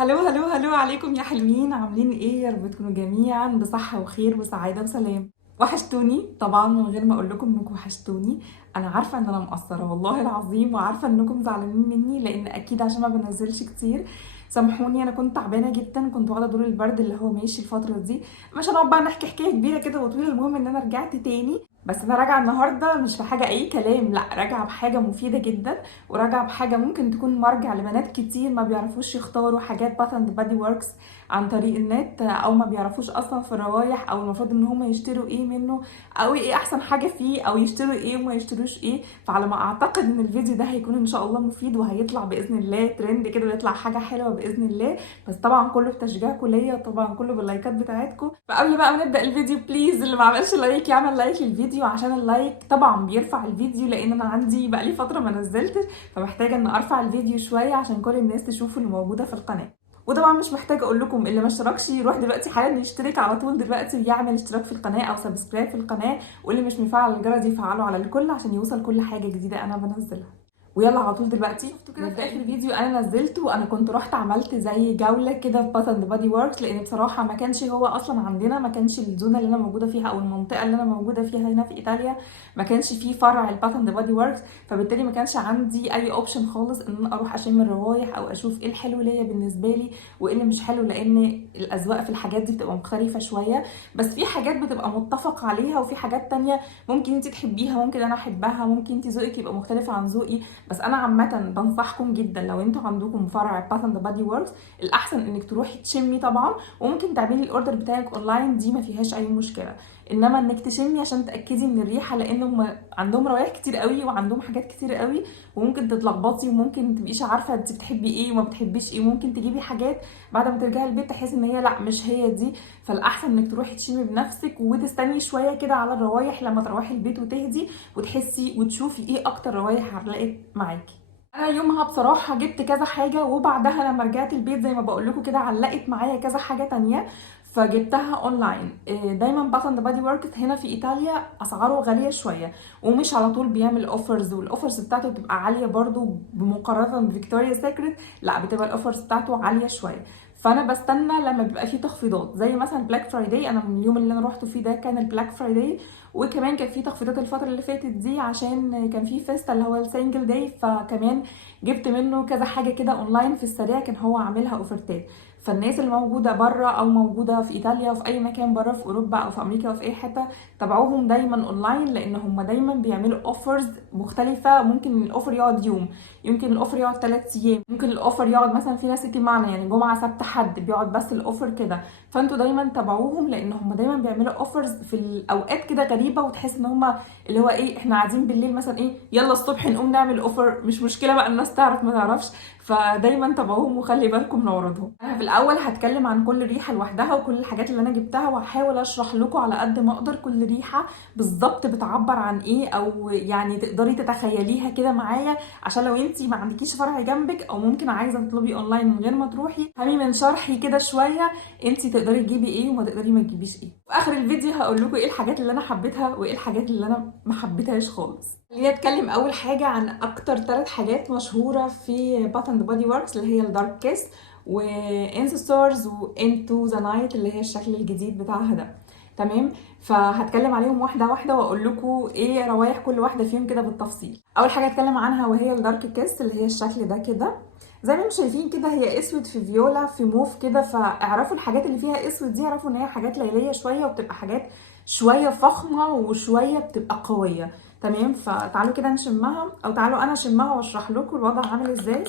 هلو هلو هلو عليكم يا حلوين، عاملين ايه؟ يا رب تكونوا جميعا بصحة وخير وسعادة وسلام. وحشتوني طبعا، من غير ما اقول لكم انكم وحشتوني. انا عارفة ان انا مقصرة والله العظيم، وعارفة انكم زعلانين مني لان اكيد عشان ما بنزلش كتير. سامحوني، انا كنت تعبانة جدا، كنت واخدة دور البرد اللي هو ماشي الفترة دي. مش هنقعد بقى نحكي حكاية كبيرة كده وطويلة، المهم ان انا رجعت تاني. بس انا راجعة النهاردة مش في حاجة اي كلام، لا راجعة بحاجة مفيدة جدا. وراجعه بحاجه ممكن تكون مرجع لبنات كتير ما بيعرفوش يختاروا حاجات باث اند بادي وركس عن طريق النت، او ما بيعرفوش اصلا في الروايح، او المفروض ان هم يشتروا ايه منه، او ايه احسن حاجه فيه، او يشتروا ايه وما يشتروش ايه. فعلى ما اعتقد ان الفيديو ده هيكون ان شاء الله مفيد، وهيطلع باذن الله ترند كده ويطلع حاجه حلوه باذن الله. بس طبعا كله بتشجيعكم ليا، طبعا كله باللايكات بتاعتكم. فقبل بقى ما نبدا الفيديو، بليز اللي ما عملش لايك يعمل لايك للفيديو، عشان اللايك طبعا بيرفع الفيديو، لان انا عندي بقى لي فتره ما نزلتش. فمحتاجه ان ارفع الفيديو شويه عشان كل الناس تشوف اللي موجوده في القناه. وطبعا مش محتاجه اقول لكم، اللي ما اشتركش يروح دلوقتي حالا يشترك على طول دلوقتي ويعمل اشتراك في القناه او سبسكرايب في القناه. واللي مش مفعل الجرس يفعله على الكل عشان يوصل كل حاجه جديده انا بنزلها. ويلا على طول دلوقتي شفتوا كده في اخر فيديو انا نزلته، انا كنت رحت عملت زي جوله كده في باث اند بادي وركس، لان بصراحه ما كانش هو اصلا عندنا، ما كانش الزونه اللي انا موجوده فيها او المنطقه اللي انا موجوده فيها هنا في ايطاليا ما كانش فيه فرع الباث اند بادي وركس. فبالتالي ما كانش عندي اي اوبشن خالص ان انا اروح اشم الروايح او اشوف ايه الحلو ليا بالنسبه لي وايه اللي مش حلو، لان الاذواق في الحاجات دي بتبقى مختلفه شويه. بس في حاجات بتبقى متفق عليها، وفي حاجات تانية ممكن انت تحبيها، ممكن انا احبها، ممكن انت ذوقك يبقى مختلف عن ذوقي. بس انا عامه بنصحكم جدا لو انتوا عندكم فرع باث اند بادي وركس، الاحسن انك تروحي تشمي طبعا، وممكن تعملي الاوردر بتاعك اونلاين، دي ما فيهاش اي مشكله. انما انك تشمي عشان تاكدي من الريحه، لان هم عندهم روايح كتير قوي وعندهم حاجات كتير قوي، وممكن تتلخبطي وممكن تبقيش عارفه انت بتحبي ايه وما بتحبيش ايه، وممكن تجيبي حاجات بعد ما ترجعي البيت تحسي ان هي لا مش هي دي. فالاحسن انك تروحي تشمي بنفسك وتستني شويه كده على الروايح لما تروحي البيت وتهدي وتحسي وتشوفي ايه اكتر روايح علقت معاكي. انا يومها بصراحه جبت كذا حاجه، وبعدها لما رجعت البيت زي ما بقول لكم كده علقت معايا كذا حاجه تانية، فجبتها اونلاين. دايما باث اند بادي وركس هنا في ايطاليا اسعاره غاليه شويه، ومش على طول بيعمل اوفرز، والاوفرز بتاعته بتبقى عاليه برضو بمقارنه بفيكتوريا سيكريت، لا بتبقى الاوفرز بتاعته عاليه شويه. فانا بستنى لما بيبقى فيه تخفيضات، زي مثلا بلاك فرايداي، انا من اليوم اللي انا روحته فيه ده كان البلاك فرايداي. وكمان كان في تخفيضات الفتره اللي فاتت دي عشان كان في فيستا اللي هو السنجل داي، فكمان جبت منه كذا حاجه كده اونلاين في السريع، كان هو عاملها اوفرتات. فالناس اللي موجوده بره او موجوده في ايطاليا وفي اي مكان بره في اوروبا او في امريكا او في اي حته، تابعوهم دايما اونلاين، لان هم دايما بيعملوا اوفرز مختلفه. ممكن الاوفر يقعد يوم، يمكن الاوفر يقعد 3 ايام، ممكن الاوفر يقعد مثلا في ناس معنا يعني جمعه سبت حد بيقعد بس الاوفر كده. فانتوا دايما تابعوهم، لان هم دايما بيعملوا اوفرز في الاوقات كده غريبه، وتحس ان هم اللي هو ايه، احنا قاعدين بالليل مثلا ايه، يلا الصبح نقوم نعمل اوفر، مش مشكله بقى الناس تعرف ما تعرفش. فدايما تابعوهم وخلي بالكم من عروضهم. انا في الاول هتكلم عن كل ريحه لوحدها وكل الحاجات اللي انا جبتها، وهحاول اشرح لكم على قد ما اقدر كل ريحه بالظبط بتعبر عن ايه، او يعني تقدري تتخيليها كده معايا، عشان لو انتي ما عندكيش فرع جنبك او ممكن عايزه تطلبي اونلاين من غير ما تروحي، فهمي من شرحي كده شويه انتي تقدري تجيبي ايه وما تقدري ما تجيبيش ايه. في اخر الفيديو هقول لكم ايه الحاجات اللي انا حبيتها وايه الحاجات اللي انا ما حبيتهاش خالص. خليني اتكلم اول حاجه عن اكتر 3 حاجات مشهوره في باث اند بادي وركس، اللي هي الدارك كيس وانس ستارز وانتو ذا نايت اللي هي الشكل الجديد بتاعها ده. تمام. فهتكلم عليهم واحده واحده واقول لكم ايه روايح كل واحده فيهم كده بالتفصيل. اول حاجه هتكلم عنها وهي الدارك كيس، اللي هي الشكل ده كده زي ما انتم شايفين كده، هي اسود في فيولا في موف كده. فاعرفوا الحاجات اللي فيها اسود دي، اعرفوا ان هي حاجات ليليه شويه، وبتبقى حاجات شويه فخمه وشويه بتبقى قويه. تمام. فتعالوا كده نشمها، او تعالوا انا اشمها واشرح لكم الوضع عامل ازاي.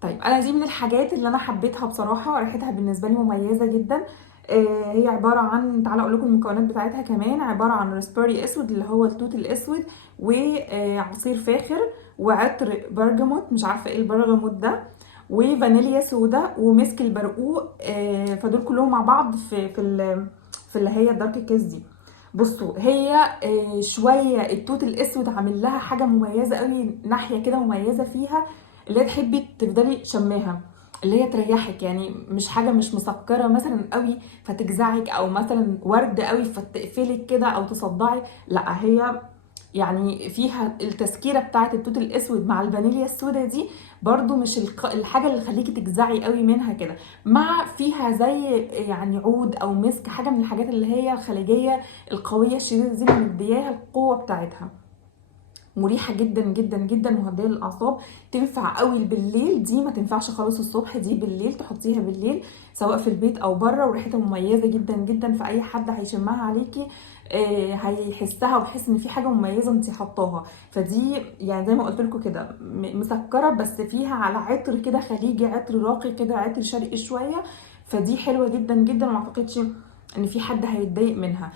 طيب انا دي من الحاجات اللي انا حبيتها بصراحه، ريحتها بالنسبه لي مميزه جدا. هي عباره عن، تعالوا اقول لكم المكونات بتاعتها كمان، عباره عن راسبيري اسود اللي هو التوت الاسود، وعصير فاخر، وعطر برجموت، مش عارفه ايه البرجموت ده، وفانيليا سودا، ومسك البرقوق. فدول كلهم مع بعض في اللي هي الدارك كيس دي. بصوا هي شويه التوت الاسود عامل لها حاجه مميزه قوي، ناحيه كده مميزه فيها، اللي هي تحبي تفضلي شماها، اللي هي تريحك، يعني مش حاجه مش مسكره مثلا قوي فتجزعك، او مثلا ورد قوي فتقفلك كده او تصدعي. لا هي يعني فيها التسكيره بتاعه التوت الاسود مع الفانيليا السودا دي، برضو مش الحاجه اللي تخليكي تجزعي قوي منها كده، مع فيها زي يعني عود او مسك، حاجه من الحاجات اللي هي الخليجيه القويه الشديده دي اللي مدياها القوه بتاعتها. مريحه جدا جدا جدا، مهديه للاعصاب، تنفع قوي بالليل، دي ما تنفعش خالص الصبح، دي بالليل تحطيها بالليل سواء في البيت او بره، وريحتها مميزه جدا جدا، فاي حد هيشمها عليكي هيحسها ويحس ان في حاجه مميزه انت حطاها. فدي يعني زي ما قلت لكم كده مسكره، بس فيها على عطر كده خليجي، عطر راقي كده، عطر شرقي شويه، فدي حلوه جدا جدا، وما اعتقدش ان في حد هيتضايق منها.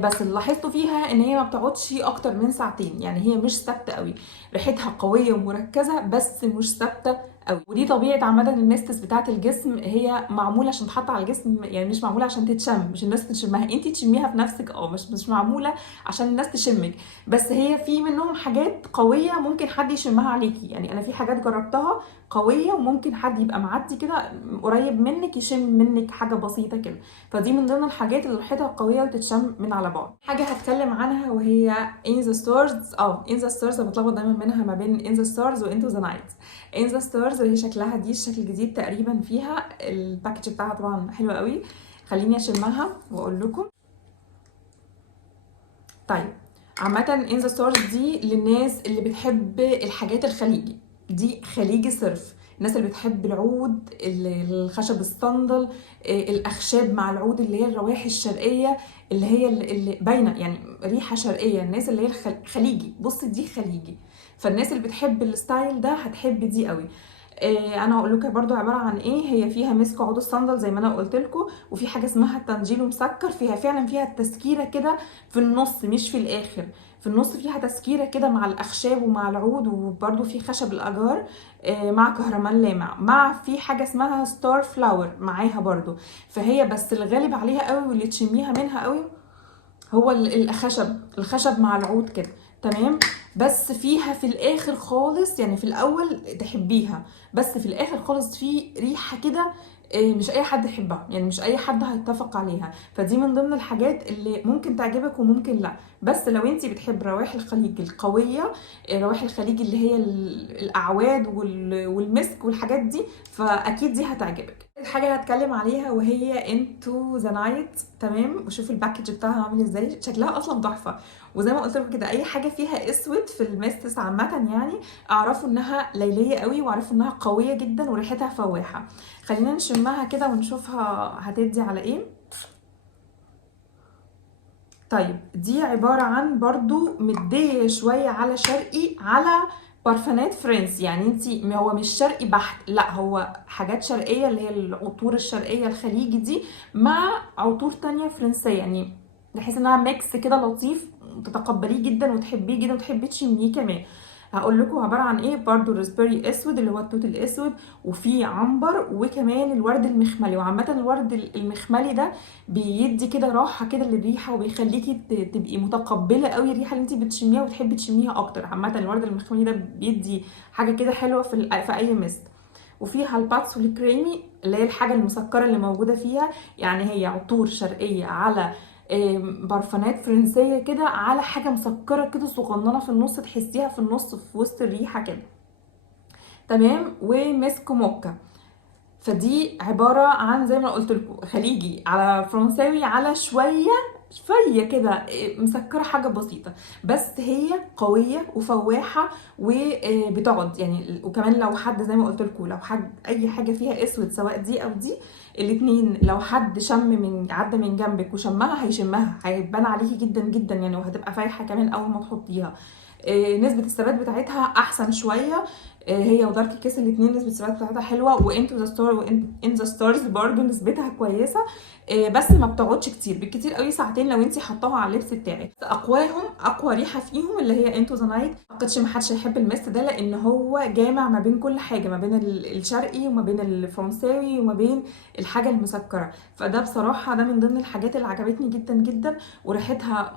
بس اللي لاحظته فيها ان هي ما بتقعدش اكتر من ساعتين، يعني هي مش ثابته قوي، ريحتها قويه ومركزه بس مش ثابته قوي. ودي طبيعه عامه الميستس بتاعه الجسم، هي معموله عشان تحط على الجسم، يعني مش معموله عشان تتشم، مش الناس تشمها، انت تشميها في نفسك، مش معموله عشان الناس تشمك، بس هي في منهم حاجات قويه ممكن حد يشمها عليكي. يعني انا في حاجات جربتها قويه وممكن حد يبقى معدي كده قريب منك يشم منك حاجه بسيطه كده، فدي من ضمن الحاجات اللي ريحتها قويه وتتشم من على بعد. حاجه هتكلم عنها وهي In the Stars، In the Stars، انا بتلخبط دايما منها ما بين In the Stars و Into the Night. In the Stars وهي شكلها دي الشكل الجديد تقريبا فيها، الباكج بتاعها طبعا حلوه قوي، خليني اشمها واقول لكم. طيب عامه In the Stars دي للناس اللي بتحب الحاجات الخليجي، دي خليجي صرف، الناس اللي بتحب العود، الخشب الصندل، الاخشاب مع العود، اللي هي الروائح الشرقيه اللي هي اللي باينه، يعني ريحه شرقيه، الناس اللي هي الخليجي، بص دي خليجي، فالناس اللي بتحب الستايل ده هتحب دي قوي. انا هقول لكم برضو عباره عن ايه. هي فيها مسك عود الصندل زي ما انا قلت لكم، وفي حاجه اسمها التنجيل مسكر، فيها فعلا فيها التسكيره كده في النص مش في الاخر، في النص فيها تسكيره كده مع الاخشاب ومع العود، وبرده في خشب الاجار مع كهرمان لامع، مع في حاجه اسمها ستار فلاور معاها برده. فهي بس الغالب عليها قوي واللي تشميها منها قوي هو الخشب مع العود كده، تمام. بس فيها في الاخر خالص، يعني في الاول تحبيها، بس في الاخر خالص في ريحه كده مش اي حد يحبها، يعني مش اي حد هيتفق عليها، فدي من ضمن الحاجات اللي ممكن تعجبك وممكن لا. بس لو انت بتحب روائح الخليج القويه، روائح الخليج اللي هي الاعواد والمسك والحاجات دي، فاكيد دي هتعجبك. حاجه هتكلم عليها وهي انتو ذا نايت، تمام. وشوف الباكج بتاعها عامل ازاي، شكلها اصلا تحفه، وزي ما قلت لكم كده اي حاجه فيها اسود في الميستس عامه يعني اعرفوا انها ليليه قوي، واعرفوا انها قويه جدا وريحتها فواحه. خلينا نشمها كده ونشوفها هتدي على ايه. طيب دي عبارة عن برضو مدية شوية على شرقي، على بارفانات فرنسي، يعني انتي هو مش شرقي بحت، لا هو حاجات شرقية اللي هي العطور الشرقية الخليجي دي مع عطور تانية فرنسية، يعني بحيث انها ميكس كده لطيف تتقبليه جدا وتحبيه جدا وتحبي تشميه كمان. هقول لكم عباره عن ايه. برضو الراسبيري اسود اللي هو التوت الاسود، وفي عنبر، وكمان الورد المخملي. وعامه الورد المخملي ده بيدي كده راحه كده للريحه، وبيخليكي تبقي متقبله قوي الريحه اللي انت بتشميها وتحبي تشميها اكتر. عامه الورد المخملي ده بيدي حاجه كده حلوه في اي مست. وفيها الباتس والكريمي اللي هي الحاجه المسكره اللي موجوده فيها، يعني هي عطور شرقيه على برفانات فرنسيه كده، على حاجه مسكره كده صغننه في النص، تحسيها في النص في وسط الريحه كده، تمام. ومسك موكا، فدي عباره عن زي ما قلت لكم خليجي على فرنساوي على شويه كده مسكره حاجه بسيطه، بس هي قويه وفواحه وبتقعد يعني. وكمان لو حد زي ما قلت لكم، لو حد اي حاجه فيها اسود سواء دي او دي، الاتنين لو حد عدى من جنبك وشمها هيشمها، هيبان عليكي جدا جدا يعني، وهتبقى فايحه كمان اول ما تحطيها. نسبة الثبات بتاعتها احسن شوية، هي ودارك كيس الاتنين نسبة الثبات بتاعتها حلوة، وانتو ذا ستار وان ذا ستارز برضو نسبتها كويسة، بس ما بتقعدش كتير، بالكتير قوي ساعتين لو انت حطاها على اللبس بتاعك. اقوى ريحة فيهم اللي هي انتو ذا نايت، ما اعتقدش محدش هيحب الميست ده، لان هو جامع ما بين كل حاجة، ما بين الشرقي وما بين الفرنساوي وما بين الحاجة المسكرة، فده بصراحة ده من ضمن الحاجات اللي عجبتني جدا جدا، وريحتها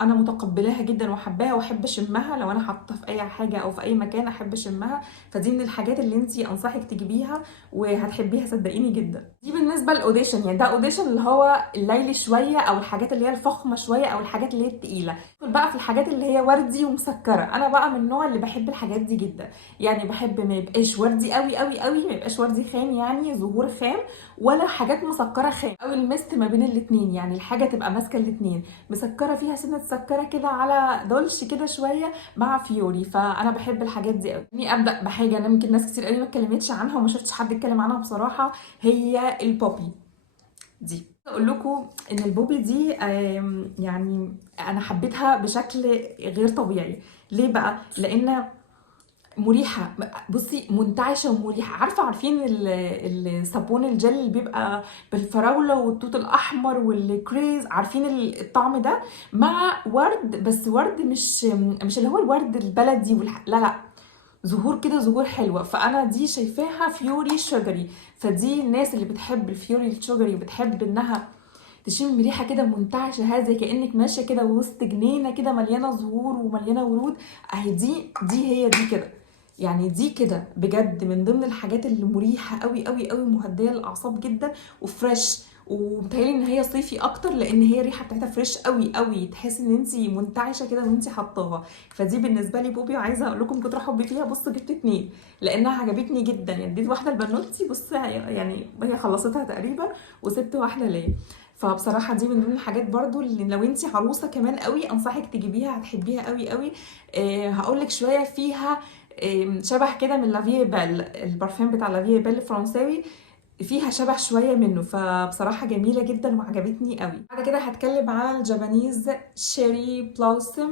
انا متقبلاها جدا وحباها واحب اشمها، لو انا حاطه في اي حاجه او في اي مكان احب اشمها. فدي من الحاجات اللي انتي انصحك تجيبيها وهتحبيها صدقيني جدا. دي بالنسبه للاوديشن، يعني ده اوديشن اللي هو الليلي شويه او الحاجات اللي هي الفخمه شويه او الحاجات اللي هي التقيله. بقى في الحاجات اللي هي وردي ومسكره، انا بقى من النوع اللي بحب الحاجات دي جدا. يعني بحب ما يبقاش وردي قوي قوي قوي، ما يبقاش وردي خام يعني ظهور خام، ولا حاجات مسكره خام، او المست ما بين الاتنين، يعني الحاجه تبقى ماسكه الاتنين، مسكره فيها سنه سكره كده على دولش كده شويه مع فيوري. فانا بحب الحاجات دي قوي. اني ابدا بحاجه انا يمكن ناس كتير قوي ما اتكلمتش عنها وما شفتش حد اتكلم عنها بصراحه، هي البوبي دي. اقول لكم ان البوبي دي يعني انا حبيتها بشكل غير طبيعي. ليه بقى؟ لان مريحه، بصي منتعشه ومريحه. عارفين الصابون الجل اللي بيبقى بالفراوله والتوت الاحمر والكريز، عارفين الطعم ده؟ مع ورد، بس ورد مش اللي هو الورد البلدي لا لا، زهور كده، زهور حلوه. فانا دي شايفاها فيوري شجري. فدي الناس اللي بتحب الفيوري الشجري وبتحب انها تشم ريحه كده منتعشه، هذا كانك ماشيه كده وسط جنينه كده مليانه زهور ومليانه ورود. اهي دي هي دي كده. يعني دي كده بجد من ضمن الحاجات اللي مريحه قوي قوي قوي، مهديه للاعصاب جدا وفريش. ومتهيألي ان هي صيفي اكتر لان هي الريحه بتاعتها فريش قوي قوي، تحس ان انت منتعشه كده وانت حطاها. فدي بالنسبه لي بوبي، وعايزه اقول لكم كتر حبي فيها. بصوا جبت 2 لانها عجبتني جدا. يعني اديت واحده لبنوتي، بص يعني هي خلصتها تقريبا، وسبت واحده ليا. فبصراحه دي من ضمن الحاجات برضو اللي لو انت عروسه كمان قوي انصحك تجيبيها، هتحبيها قوي قوي. هقول لك شويه فيها شبه كده من لافيه بيل، البارفان بتاع لافيه بيل الفرنساوي، فيها شبه شويه منه. فبصراحه جميله جدا وعجبتني قوي. بعد كده هتكلم على الجابانيز شيري بلوسم.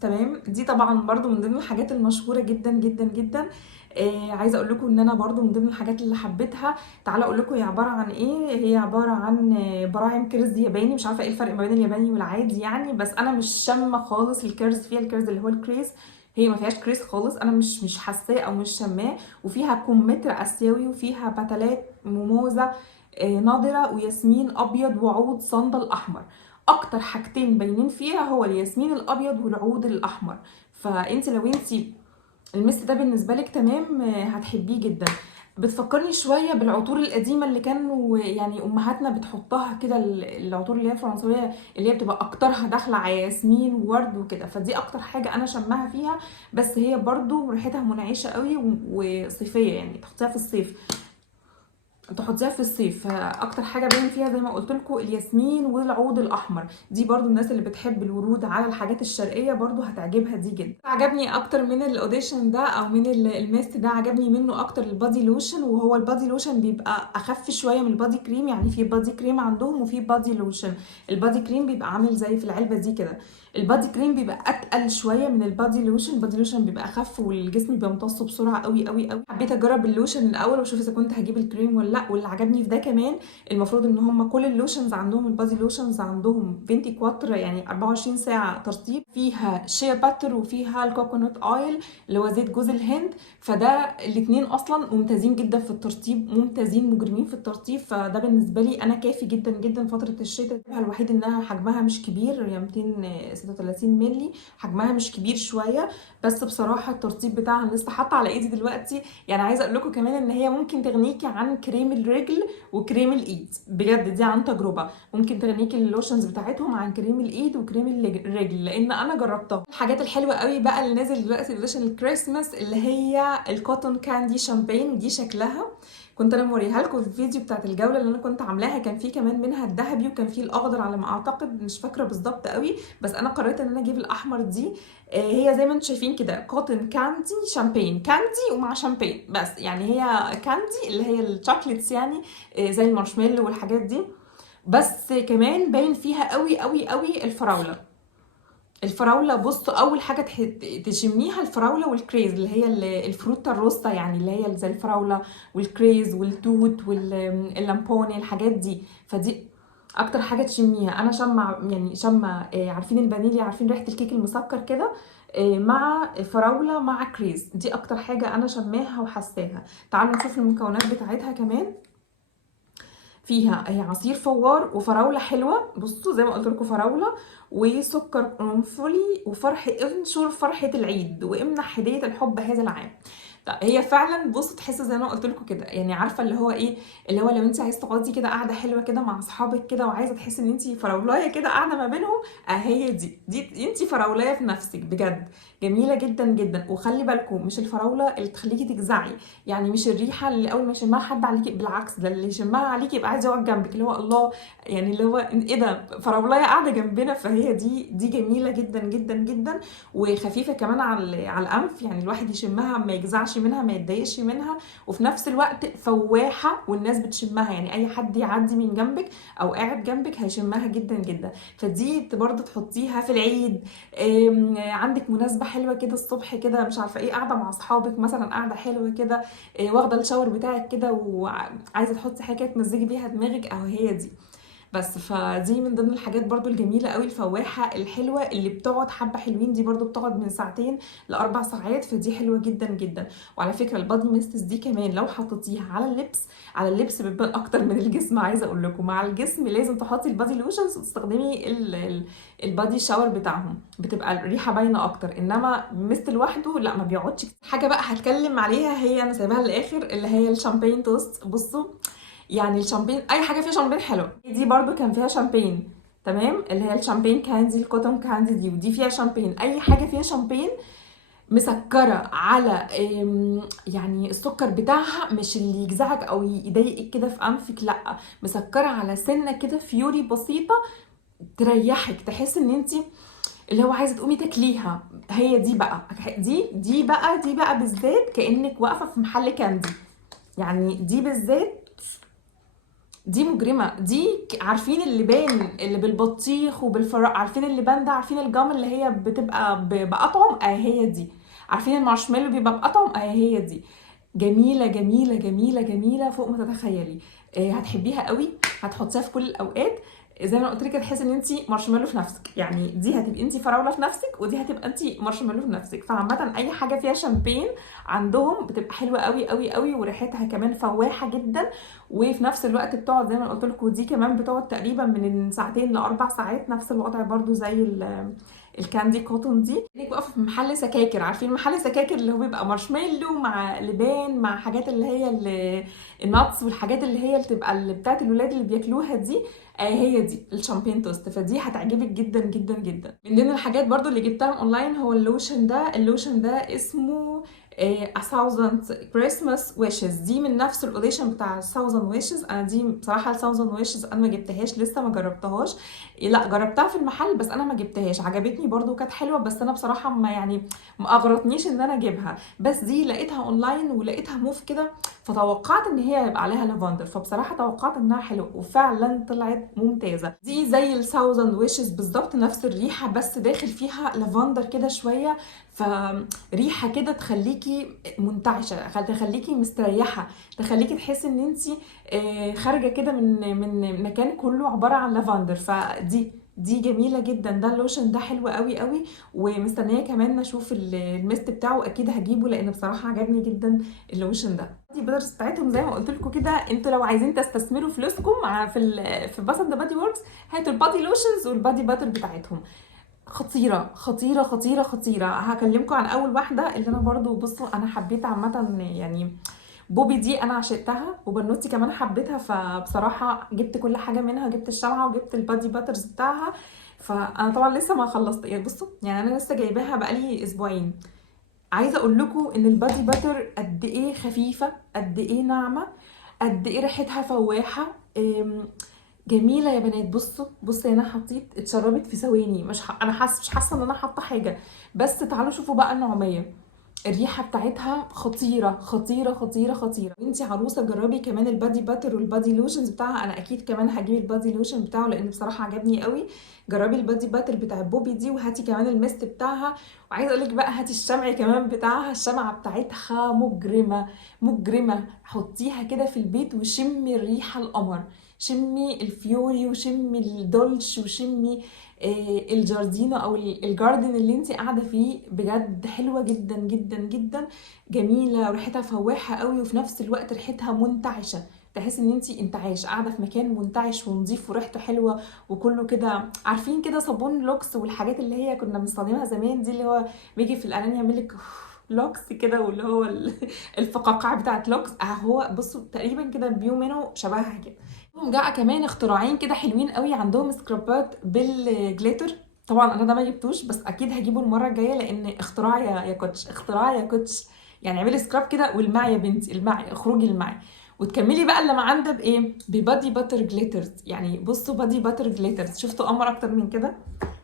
تمام، دي طبعا برضو من ضمن الحاجات المشهوره جدا جدا جدا. عايزه اقول لكم ان انا برضو من ضمن الحاجات اللي حبيتها. تعالى اقول لكم هي عباره عن ايه. هي عباره عن براعم كيرز ياباني. مش عارفه ايه الفرق ما بين الياباني والعادي يعني، بس انا مش شامه خالص الكيرز فيها. الكيرز اللي هو الكريز، هي ما فيهاش كريز خالص، انا مش حاساه او مش شماه. وفيها كمثرى اسيوي، وفيها بتلات ميموزا نضره، وياسمين ابيض، وعود صندل احمر. اكتر حاجتين باينين فيها هو الياسمين الابيض والعود الاحمر. فانت لو انت المست ده بالنسبه لك تمام هتحبيه جدا. بتفكرني شويه بالعطور القديمه اللي كانوا يعني امهاتنا بتحطها كده، العطور اللي هي الفرنسويه اللي هي بتبقى اكترها داخله على ياسمين وورد وكده. فدي اكتر حاجه انا شماها فيها. بس هي برضو ريحتها منعشه قوي وصيفيه، يعني تحطيها في الصيف، تحطيها في الصيف. اكتر حاجه باين فيها زي ما قلت لكم الياسمين والعود الاحمر. دي برضو الناس اللي بتحب الورود على الحاجات الشرقيه برضو هتعجبها دي جدا. عجبني اكتر من الاوديشن ده او من الميست ده، عجبني منه اكتر البادي لوشن. وهو البادي لوشن بيبقى اخف شويه من البادي كريم، يعني في بادي كريم عندهم وفي بادي لوشن. البادي كريم بيبقى عامل زي في العلبه دي كده، البادي كريم بيبقى اتقل شويه من البادي لوشن. البادي لوشن بيبقى اخف والجسم بيبقى امتصه بسرعه قوي قوي قوي. حبيت اجرب اللوشن الاول واشوف اذا كنت هجيب الكريم ولا لا. واللي عجبني في ده كمان، المفروض ان هم كل اللوشنز عندهم، البادي لوشنز عندهم 24 يعني 24 ساعه ترطيب، فيها شيا باتر وفيها الكوكونات اويل اللي هو زيت جوز الهند. فده الاثنين اصلا ممتازين جدا في الترطيب، ممتازين مجرمين في الترطيب. فده بالنسبه لي انا كافي جدا جدا فتره الشتاء. الوحيد انها حجمها مش كبير، يعني 236 مللي، حجمها مش كبير شويه. بس بصراحه الترطيب بتاعها لسه حاطه على ايدي دلوقتي. يعني عايزه اقول لكم كمان ان هي ممكن تغنيكي عن كريم الرجل وكريم الايد، بجد دي عن تجربه. ممكن تغنيكي اللوشنز بتاعتهم عن كريم الايد وكريم الرجل، لان انا جربتها. الحاجات الحلوه قوي بقى اللي نازل دلوقتي لوشن الكريسماس اللي هي الكوتون كاندي شامبين. دي شكلها كنت انا موريها لكم في الفيديو بتاعت الجوله اللي انا كنت عاملاها، كان في كمان منها الذهبي وكان في الاخضر على ما اعتقد، مش فاكره بالظبط قوي. بس انا قررت ان انا اجيب الاحمر. دي هي زي ما انتم شايفين كده كوتون كاندي شامبين، كاندي ومع شامبين بس. يعني هي كاندي اللي هي الشوكليتس يعني زي المارشميلو والحاجات دي. بس كمان باين فيها قوي قوي قوي الفراوله. الفراوله بصوا، اول حاجه تشميها الفراوله والكريز اللي هي الفروتا الروستا، يعني اللي هي زي الفراوله والكريز والتوت واللامبوني الحاجات دي. فدي اكتر حاجه تشميها. انا شمع يعني شمع عارفين الفانيليا، عارفين ريحه الكيك المسكر كده، مع فراوله مع كريز. دي اكتر حاجه انا شماها وحساها. تعالوا نشوف المكونات بتاعتها كمان. فيها هي عصير فوار وفراوله حلوه، بصوا زي ما قلت لكم فراوله وسكر قرنفلي وفرح انشر فرحه العيد وامنح هديه الحب هذا العام. لا هي فعلا بصوا تحس زي ما أنا قلت لكم كده، يعني عارفه اللي هو ايه، اللي هو لو انت عايزه تقعدي كده قاعده حلوه كده مع اصحابك كده وعايزه تحسي ان انت فراولايه كده قاعده ما بينهم، هي دي انت فراولايه في نفسك بجد. جميله جدا جدا. وخلي بالكم مش الفراوله اللي تخليكي تجزعي، يعني مش الريحه اللي اول ما يشمها حد عليكي، بالعكس ده اللي يشمها عليكي يبقى عايز يقعد جنبك، اللي هو الله، يعني اللي هو ايه ده فراولايه قاعده جنبنا. فهي دي جميله جدا جدا جدا، وخفيفه كمان على الانف، يعني الواحد يشمها ما يجزعش منها ما يتضايقش منها، وفي نفس الوقت فواحه والناس بتشمها، يعني اي حد يعدي من جنبك او قاعد جنبك هيشمها جدا جدا. فدي برضه تحطيها في العيد، عندك مناسبه حلوه كده الصبح كده مش عارفه ايه، قاعده مع اصحابك مثلا قاعده حلوه كده، واخده الشاور بتاعك كده وعايزه تحطي حاجه تمزجي بيها دماغك، اهو هي دي. بس فدي من ضمن الحاجات برضو الجميله قوي، الفواحه الحلوه اللي بتقعد حبه حلوين، دي برضو بتقعد من ساعتين لاربع ساعات، فدي حلوه جدا جدا. وعلى فكره البادي ميستس دي كمان لو حطيتيها على اللبس، على اللبس بتبان اكتر من الجسم. عايزه اقول لكم مع الجسم لازم تحطي البادي لوشنز وتستخدمي البادي شاور بتاعهم، بتبقى الريحه باينه اكتر، انما ميست لوحده لا ما بيقعدش. حاجه بقى هتكلم عليها هي انا سايباها للاخر، اللي هي الشامبين توست. بصوا يعني الشامبين اي حاجه فيها شامبين حلوه، دي برضو كان فيها شامبين تمام، اللي هي الشامبين كاندي الكوتون كاندي دي، ودي فيها شامبين. اي حاجه فيها شامبين مسكره على يعني السكر بتاعها مش اللي يجزعك او يضايقك كده في انفك، لا مسكره على سنه كده فيوري بسيطه تريحك، تحس ان انت اللي هو عايزه تقومي تاكليها. هي دي بقى، دي بقى بالذات كانك واقفه في محل كاندي، يعني دي بالذات دي مجرمه. دي عارفين اللبان اللي بالبطيخ وبالفراء، عارفين اللبان ده، عارفين الجام اللي هي بتبقى بقطعم، هي دي. عارفين المارشميلو بيبقى بقطعم، هي دي. جميله جميله جميله جميله فوق ما تتخيلي. هتحبيها قوي، هتحطيها في كل الاوقات. زي ما أنا قلت لك هتحسي ان انت مارشميلو في نفسك، يعني دي هتبقي انت فراوله في نفسك ودي هتبقى انت مارشميلو في نفسك. فعامه اي حاجه فيها شامبين عندهم بتبقى حلوه قوي قوي قوي، وريحتها كمان فواحه جدا، وفي نفس الوقت بتقعد زي ما قلت لكم، دي كمان بتقعد تقريبا من ساعتين لاربع ساعات، نفس الوضع برضو زي الكاندي كوتون دي. انك بقى في محل سكاكر، عارفين محل سكاكر اللي هو بيبقى مارشميلو مع لبان مع حاجات اللي هي الناتس والحاجات اللي هي اللي بتبقى اللي بتاعت الولاد اللي بياكلوها دي، هي دي الشامبين توست. فدي هتعجبك جدا جدا جدا. من ضمن الحاجات برضو اللي جبتها اونلاين هو اللوشن ده اسمه A Thousand Christmas Wishes. دي من نفس الاوديشن بتاع Thousand Wishes. انا دي بصراحه Thousand Wishes انا ما جبتهاش لسه، ما جربتهاش. لا جربتها في المحل بس انا ما جبتهاش، عجبتني برضو كانت حلوه، بس انا بصراحه ما يعني ما اغرتنيش ان انا اجيبها. بس دي لقيتها اونلاين ولقيتها موف كده، فتوقعت ان هي هيبقى عليها لافندر، فبصراحه توقعت انها حلوه وفعلا طلعت ممتازه. دي زي الثاوزند ويشز بالظبط، نفس الريحه بس داخل فيها لافندر كده شويه، فريحه كده تخليكي منتعشه، تخليكي مستريحه، تخليكي تحسي ان انت خارجه كده من مكان كله عباره عن لافندر. دي جميله جدا. ده اللوشن ده حلو قوي قوي، ومستنيه كمان اشوف الميست بتاعه، اكيد هجيبه لان بصراحه عجبني جدا اللوشن ده. دي بيدرز بتاعتهم زي ما قلت لكم كده، انتوا لو عايزين تستثمروا فلوسكم في باث اند بادي وركس، هاتوا البادي لوشنز والبادي باتر بتاعتهم، خطيره خطيره خطيره خطيره. هكلمكم عن اول واحده اللي انا برضو بصوا انا حبيت عامه، يعني بوبي دي انا عشقتها، وبنوتي كمان حبيتها، فبصراحه جبت كل حاجه منها، جبت الشمعه وجبت البادي باترز بتاعها. فانا طبعا لسه ما خلصت، يعني بصوا يعني انا لسه جايباها بقالي اسبوعين. عايزه اقول لكم ان البادي باتر قد ايه خفيفه، قد ايه ناعمه، قد ايه ريحتها فواحه، جميله يا بنات. بصوا انا حطيت اتشربت في ثواني، انا مش حاسه ان انا حاطه حاجه. بس تعالوا شوفوا بقى النعوميه، الريحه بتاعتها خطيره خطيره خطيره خطيره. وانتي عروسه جربي كمان البادي باتر والبادي لوشنز بتاعها، انا اكيد كمان هجيب البادي لوشن بتاعه لان بصراحه عجبني قوي. جربي البادي باتر بتاع بوبي دي، وهاتي كمان الميست بتاعها. وعايزه اقول لك بقى هاتي الشمع كمان بتاعها، الشمعه بتاعتها مجرمه مجرمه. حطيها كده في البيت وشمي الريحه القمر، شمي الفيوري وشمي الدولش وشمي الجاردينو او الجاردن اللي انت قاعده فيه، بجد حلوه جدا جدا جدا، جميله وريحتها فواحه قوي، وفي نفس الوقت ريحتها منتعشه تحس ان انت انتعاش، قاعده في مكان منتعش ونظيف وريحته حلوه وكله كده. عارفين كده صابون لوكس والحاجات اللي هي كنا بنستخدمها زمان دي، اللي هو بيجي في الاعلان يعمل لك لوكس كده، واللي هو الفقاقيع بتاعت لوكس. هو بصوا تقريبا كده بيو منه شبهها كده. هم جاء كمان اختراعين كده حلوين قوي، عندهم سكرابات بالجليتر. طبعا انا ده ما جبتوش، بس اكيد هجيبه المره الجايه، لان اختراع يا كوتش، اختراع يا كوتش. يعني اعملي سكراب كده والمعي يا بنتي، المعي اخرجي المعي. وتكملي بقى اللي معاه ده بايه؟ ببادي باتر جليترز. يعني بصوا بادي باتر جليترز، شفتوا قمر اكتر من كده؟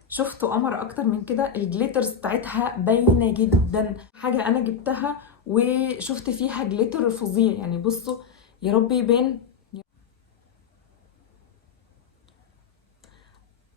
شفتوا قمر اكتر من كده؟ الجليترز بتاعتها باينه جدا، حاجه انا جبتها وشفت فيها جليتر فظيع. يعني بصوا، يا رب يبان.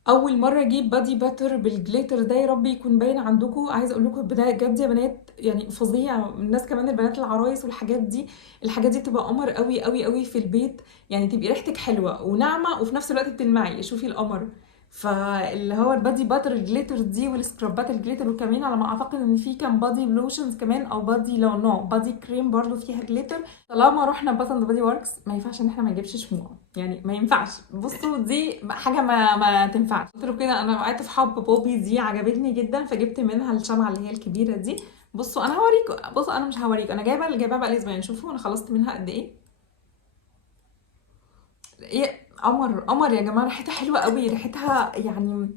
اول مره اجيب بادي باتر بالجليتر ده، يا رب يكون باين عندكم. عايزه اقول لكم بجد يا بنات، يعني فظيع. الناس كمان البنات العرايس والحاجات دي، الحاجات دي بتبقى قمر قوي قوي قوي في البيت. يعني تبقي ريحتك حلوه وناعمه وفي نفس الوقت بتلمعي، شوفي القمر. فاللي هو البادي باتر الجليتر دي والسكرابات الجليتر، وكمان على ما اعتقد ان في كان بادي لوشنز كمان، او بادي لو نو بادي كريم برضو فيها جليتر. طالما رحنا باث اند بادي وركس ما ينفعش ان احنا ما نجيبش شموع، يعني ما ينفعش. بصوا دي حاجه ما تنفعش. قلت له كده انا وقعت في حب بوبي دي، عجبتني جدا فجبت منها الشمعه اللي هي الكبيره دي. بصوا انا هوريكم، بصوا انا مش هوريكم، انا جايبه اللي جايباها بقى اسبوعين. شوفوا انا خلصت منها قد ايه. ايه، قمر قمر يا جماعه، ريحتها حلوه قوي، ريحتها يعني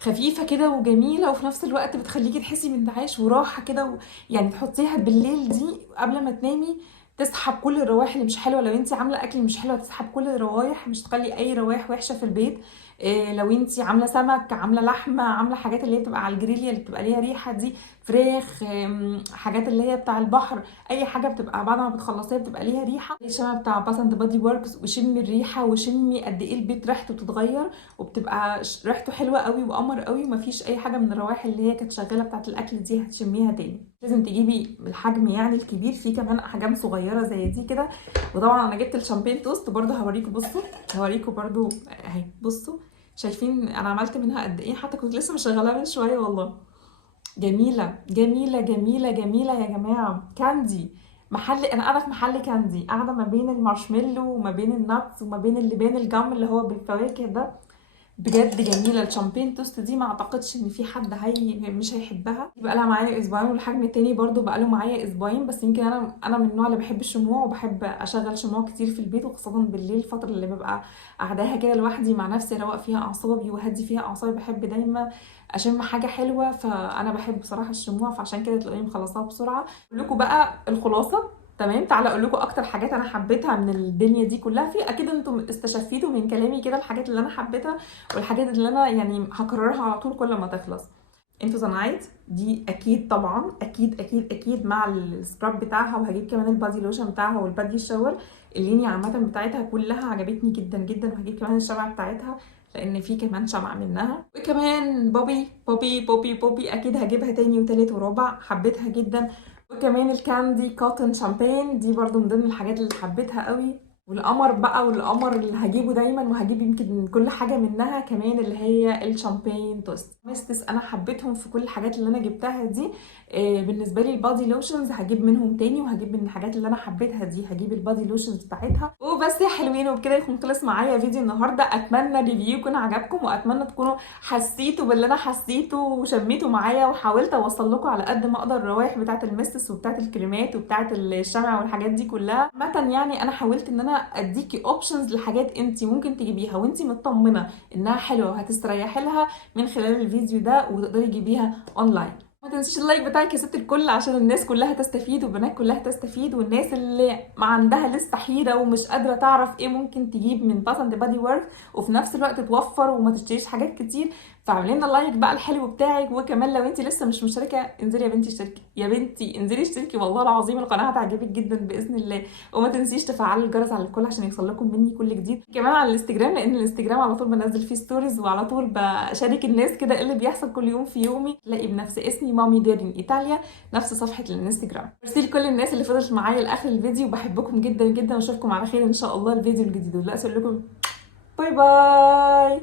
خفيفه كده وجميله، وفي نفس الوقت بتخليكي تحسي بانتعاش وراحه كده يعني تحطيها بالليل دي قبل ما تنامي، تسحب كل الروائح اللي مش حلوه. لو انت عامله اكل مش حلوه تسحب كل الروائح، مش تخلي اي روائح وحشه في البيت. إيه، لو انت عامله سمك، عامله لحمه، عامله حاجات اللي هي بتبقى على الجريل اللي بتبقى ليها ريحه دي، فراخ، حاجات اللي هي بتاع البحر، اي حاجه بتبقى بعد ما بتخلصيها بتبقى ليها ريحه. الشمع بتاع باث اند بادي وركس، وشمي الريحه وشمي قد ايه البيت ريحته بتتغير، وبتبقى ريحته حلوه قوي وقمر قوي. ومفيش اي حاجه من الروائح اللي هي كانت شغاله بتاعه الاكل دي هتشميها تاني. لازم تجيبي الحجم يعني الكبير، فيه كمان احجام صغيره زي دي كده. وطبعا انا جبت الشامبين توست برده، هوريكم. بصوا هوريكم برده اهي، بصوا شايفين انا عملت منها قد ايه؟ حتى كنت لسه مشغلاها من شويه والله. جميله جميله جميله جميله يا جماعه. كاندي، محل، انا قاعده في محل كاندي، قاعده ما بين المارشميلو وما بين الناتس وما بين اللبان الجم اللي هو بالفواكه ده. بجد جميله. الشامبين توست دي ما اعتقدش ان في حد مش هيحبها. بقى لها معايا اسبوعين، والحجم التاني برضو بقى له معايا اسبوعين. بس يمكن انا من النوع اللي بحب الشموع، وبحب اشغل شموع كتير في البيت، وخاصه بالليل الفتره اللي ببقى قاعداها كده لوحدي مع نفسي، اروق فيها اعصابي وهدي فيها اعصابي. بحب دايما اشم حاجه حلوه، فانا بحب بصراحه الشموع، فعشان كده تلاقوني مخلصاها بسرعه. اقول لكم بقى الخلاصه. تمام، تعالى اقول لكم اكتر حاجات انا حبيتها من الدنيا دي كلها. في اكيد انتم استشفيتوا من كلامي كده الحاجات اللي انا حبيتها، والحاجات اللي انا يعني هكررها على طول كل ما تخلص. انتو ذا نايت دي اكيد طبعا، اكيد اكيد اكيد مع السكراب بتاعها، وهجيب كمان البادي لوشن بتاعها والبادي شاور. اللينيا عامه بتاعتها كلها عجبتني جدا جدا، وهجيب كمان الشمعة بتاعتها لان في كمان شمعة منها. وكمان بوبي بوبي بوبي بوبي اكيد هجيبها تاني وتالت ورابع، حبيتها جدا. وكمان الكاندي كوتن شامبين دي برضو من ضمن الحاجات اللي حبيتها قوي. والقمر بقى، والقمر اللي هجيبه دايما وهجيب يمكن من كل حاجه منها كمان، اللي هي الشامبين توست ميستس. انا حبيتهم في كل الحاجات اللي انا جبتها دي. بالنسبه لي البادي لوشنز هجيب منهم تاني، وهجيب من الحاجات اللي انا حبيتها دي هجيب البادي لوشنز بتاعتها. وبس يا حلوين، وبكده يكون خلص معايا فيديو النهارده. اتمنى الريفيو يكون عجبكم، واتمنى تكونوا حسيتوا باللي انا حسيته وشميتوا معايا، وحاولت اوصل لكم على قد ما اقدر الروائح بتاعه الميستس وبتاعه الكريمات وبتاعه الشمع والحاجات دي كلها. عامه يعني انا حاولت ان انا اديكي اوبشنز لحاجات انت ممكن تجيبيها وانت مطمنه انها حلوه وهتستريحي لها من خلال الفيديو ده، وتقدري تجيبيها اونلاين. ما تنسيش اللايك بتاعك يا ست الكل، عشان الناس كلها تستفيد والبنات كلها تستفيد، والناس اللي ما عندها لسه حيره ومش قادره تعرف ايه ممكن تجيب من باث اند بادي ورك، وفي نفس الوقت توفر وما تشتريش حاجات كتير. فاعملي لنا اللايك بقى الحلو بتاعك. وكمان لو انت لسه مش مشتركه، انزلي يا بنتي اشتركي، يا بنتي انزلي اشتركي، والله العظيم القناه هتعجبك جدا باذن الله. وما تنسيش تفعلي الجرس على الكل عشان يوصل لكم مني كل جديد. كمان على الانستجرام، لان الانستجرام على طول بنزل فيه ستوريز، وعلى طول بشارك الناس كده ايه اللي بيحصل كل يوم في يومي. تلاقي بنفس اسمي مامي ديرين ايطاليا، نفس صفحه الانستجرام. ميرسي لكل الناس اللي فضلت معايا لاخر الفيديو، بحبكم جدا جدا، واشوفكم على خير ان شاء الله الفيديو الجديد. ودلوقتي اقول لكم باي باي.